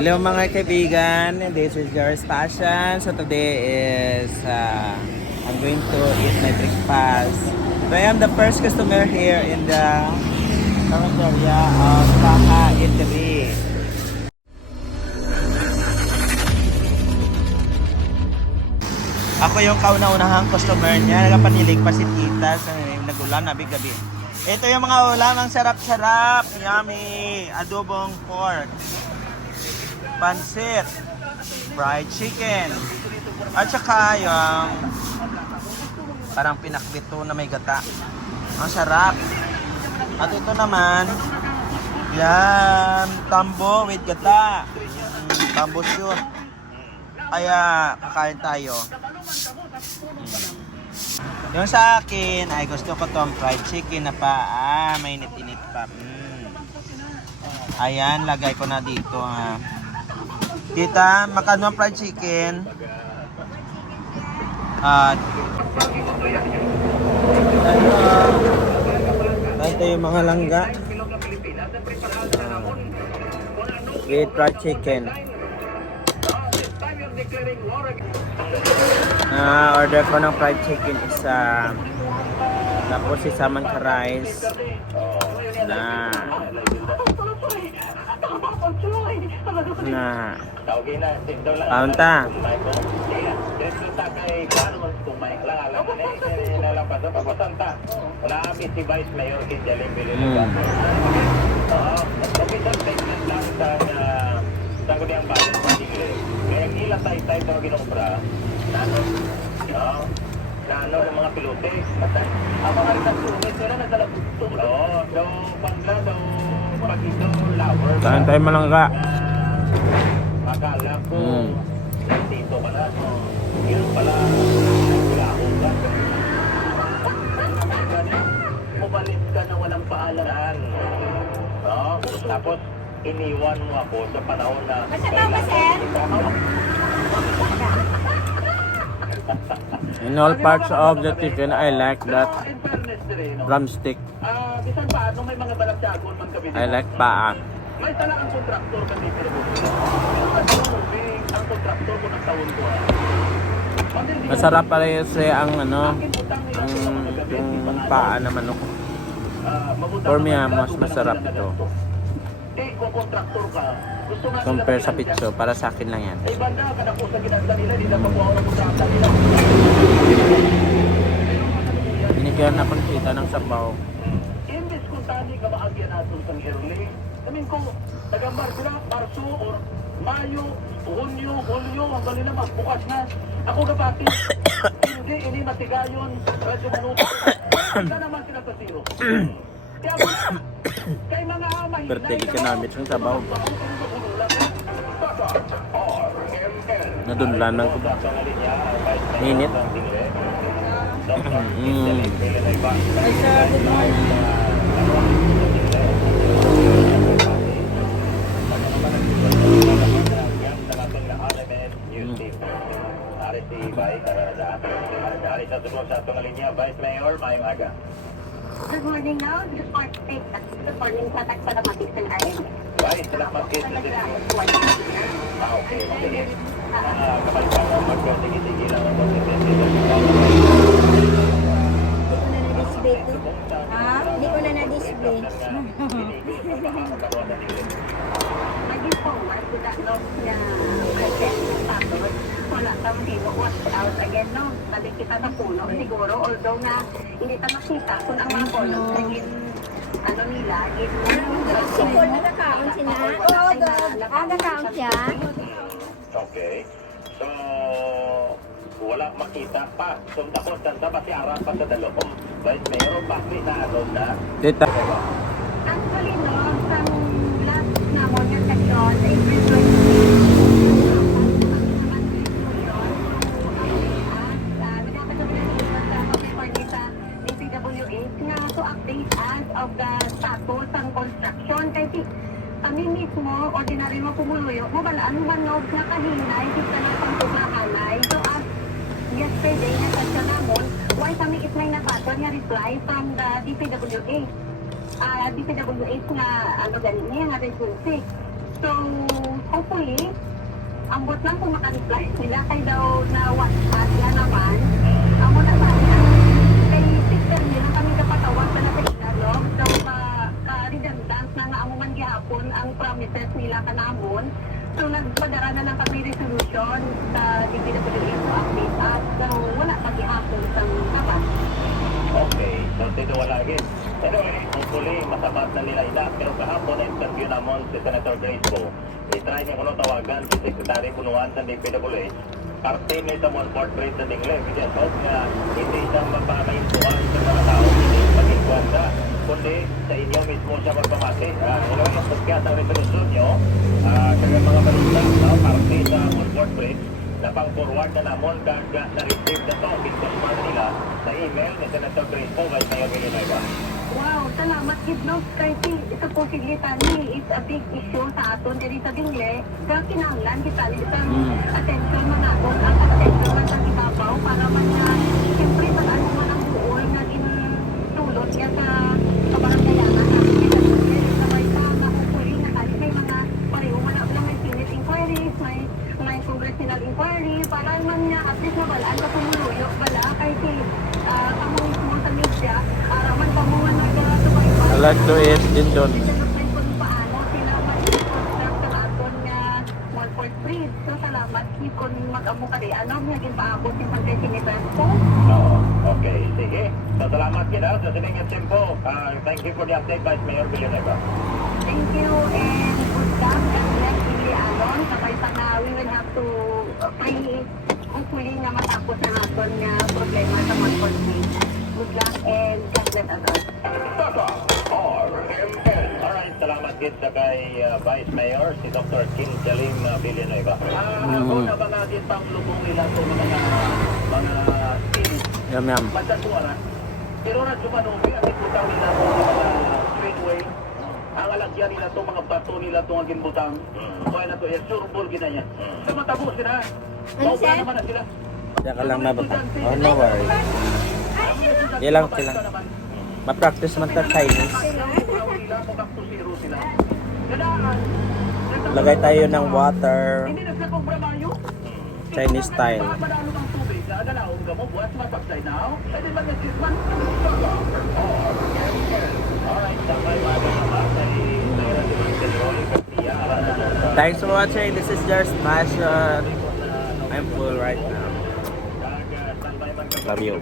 Hello mga kaibigan, this is Joris Passion. So today is I'm going to eat my breakfast. So I am the first customer here in the cafeteria of Baha Eatery. Ako yung kauna-unahang customer niya. Nagpanilig pa si tita sa nagulan na gabi. Ito yung mga ulam, ang sarap-sarap, yummy, adobong pork, pansit, fried chicken, at saka yung parang pinakbito na may gata. Ang sarap. At ito naman, yan, tambo with gata. Tambo shoot. Kaya kakain tayo. Yung sa akin, ay gusto ko tong fried chicken na pa. May init-init pa. Ayan, lagay ko na dito ha. Tita, makano ang fried chicken? Ito yung mga langga. With fried chicken. Order ko ng fried chicken isa. Tapos isaman ka rice na kaunta. Ng mga pilote. Ang mga nagsusunod sila naglalagtulog. So, pangla, pag-ito, lover. Saan tayo malangga? Akala ko, nandito ka na. Yun pala, nagkulako ka. Umalis ka na walang paalaran. Tapos, iniwan mo ako sa panahon na... Masabaw ba, sir? In all parts of the chicken, I like that drumstick. Bisan pa, may mga balagsagon man kami. I like paa. May tala ang kontraktor kami pero ang kontraktor ko ng taon ko. Masarap pala siya ang yung paa na manok. For me, mas masarap ito. Kung kontraktor ka, gusto nga Compare sa pizza, para sa akin lang yan. ay banda ka na po sa ginagda nila, di na mabuhaw na kontrakta nila. Binigyan ako ng kita ng sabaw. Imbes kung tani ka maagyan natin sa Erle, sabihin ko, tagambar sila, Marso or Mayo, Hunyo, ang bali naman, bukas na. Ako kapati, hindi matigayon, radyo manuto. Wala naman sila sa zero. Kaya kay mga mahina, Pertegi ka namin ng sabaw. Nadunlan ng minute. Ay, sir, good morning. Vice Mayor, mayong aga. Good morning now. Good morning sa Tagpalamatik ng RMS. Vice, salamat kayo sa Okay. sige. Kapag pa ako magkasigit-sigit lang ako sa Hindi ko na na-display. Maging forward to that note na president tapos wala kang dito watch out again no. Balik kita na puno siguro although na hindi ta makita kung ang mga column naging nila Siguro nagkakaon sila. Oo, nagkakaon siya. Okay. So, wala makita pa. So, tapos tanda pa si Arap pa sa dalawang Vice Mayor o bakit na ano na? Tita. actually no sa last na mo yung section April 20 nga to update us of the status ng construction kasi kami mismo, ordinary mo pumuluyo, mo balaan mo manog na kahinay, kita na pang tumahanay. So as yesterday, nasasya namon, why kami itnay napaton nga reply from the DPWH. DPWH nga, ano ganit niya, nga resume. So, hopefully, ambot lang kung makareply sila kay daw na WhatsApp na naman. Amo na sana. Kay sister nila kami kapatawag na sa Tagalog. Daw ka-redundant na nga amo man gihapon ang promises nila kanamon. So nagpadara na lang kami resolution sa DPWH to update at wala pa gihapon sa kapat. Okay, so dito wala again. Anyway, hopefully masabat na nila ila. Pero kahapon na interview namon si Senator Grace Poe. I-try niya kuno tawagan si Secretary Punuan sa DPWH. Parte ni sa one portrait sa Dingle. Kasi hope nga hindi siya magpakaintuan sa mga tao. Hindi maging kwanda. Kundi sa inyo mismo siya magpamati. Anyway, yung podcast ang resolution nyo. Kaya mga balita, parte sa one portrait na pang-forward na namon kagka na-receive na to. Kinkosman nila sa email ni Senator Grace Poe kay Mayor Villanueva. Wow, salamat Kidnos kay supposedly tani it's a big issue sa aton diri sa Dingle. Kaya kinahanglan kita litang attention man naton ang attention man sa ibabaw para man na siyempre pag-ano man ang buol na ginulot niya sa kabaranggayanan natin sa Dingle. Sa may tama, hopefully nakali may mga pareho man na may Senate inquiries, may congressional inquiry para man niya at least mabalaan ka pumuluyo bala kay si kamo mismo sa media araman pamungan ng barato pa iba. I like to eat din doon. Kung paano sila mag-construct sa aton nga one-fourth bridge. So salamat kung mag-amo ka di ano naging paabot si Pantay Siniperpo. Oo, okay, sige. So, salamat kita sa siningit tempo. Thank you for the update, Vice Mayor Villanueva. Thank you and good luck and bless Billy Alon. Sabay pa na we will have to pray hopefully nga matapos ang aton nga problema sa one-fourth bridge. Good luck and God bless us all. Tata, RMN. Alright, salamat din sa kay Vice Mayor, si Dr. Kim Jalim Villanueva. Ako na ba natin pang lubong nila ito mga teams Yum yum. Magdatuara. Pero na Jumanubi, ang ibutang nila ito sa mga straightway. Ang alagyan nila ito, mga bato nila ito ang gimbutang. Kaya na ito, surbol ginanya. Sa matabo sila. Maubra naman na sila. Diyan ka lang nabata. Oh, no worries. Ilang sila. Ma-practice man ta Chinese. Lagay tayo ng water. Hindi nagkakobra mayo. Chinese style. Madalo kang tubig, dalaong ka mo, buwas mapagsay now. Pwede ba nag-sisman? Alright, sabay Thanks for watching. This is your Passion. I'm full right now. Love you.